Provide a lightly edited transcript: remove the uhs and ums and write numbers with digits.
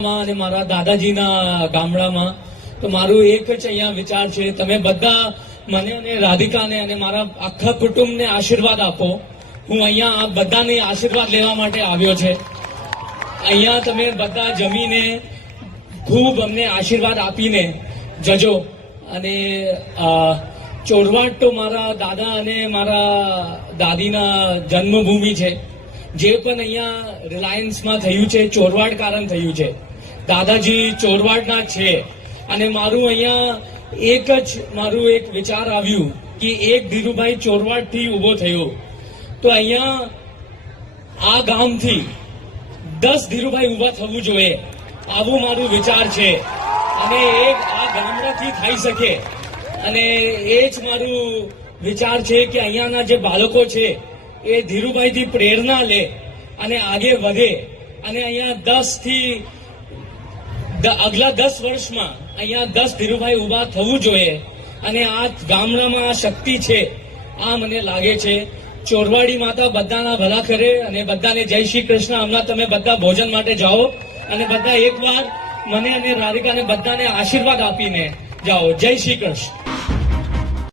અને મારા દાદાજીના ગામડામાં તો મારું એક જ અહીંયા વિચાર છે, તમે બધા મને અને રાધિકાને અને મારા આખા કુટુંબને આશીર્વાદ આપો. હું અહીંયા આપ બધાને આશીર્વાદ લેવા માટે આવ્યો છે. અહીંયા તમે બધા જમીને ખૂબ અમને આશીર્વાદ આપીને જજો. અને ચોરવાડ તો મારા દાદા અને મારા દાદીના જન્મભૂમિ છે. જે પણ અહીંયા રિલાયન્સમાં થયું છે ચોરવાડ કારણ થયું છે. દાદાજી ચોરવાડના છે અને મારું અહીંયા મારું એક વિચાર આવ્યું કે એક ધીરુભાઈ ચોરવાડથી ઊભો થયો તો અહીંયા આ ગામથી 10 ધીરુભાઈ ઊભા થવું જોઈએ, આવું મારું વિચાર છે. અને એક આ ગામડાથી થઈ શકે અને એ જ મારું વિચાર છે કે અહીંયાના જે બાળકો છે એ ધીરુભાઈથી પ્રેરણા લે અને આગે વધે. અને અહીંયા આગલા 10 વર્ષમાં અહીંયા 10 ધીરુભાઈ ઊભા થવું જોઈએ. અને આ ગામડામાં આ શક્તિ છે, આ મને લાગે છે. ચોરવાડી માતા બધાના ભલા કરે અને બધાને જય શ્રી કૃષ્ણ. હમણાં તમે બધા ભોજન માટે જાઓ અને બધા એકવાર મને અને રાધિકાને બધાને આશીર્વાદ આપીને જાઓ. જય શ્રી કૃષ્ણ.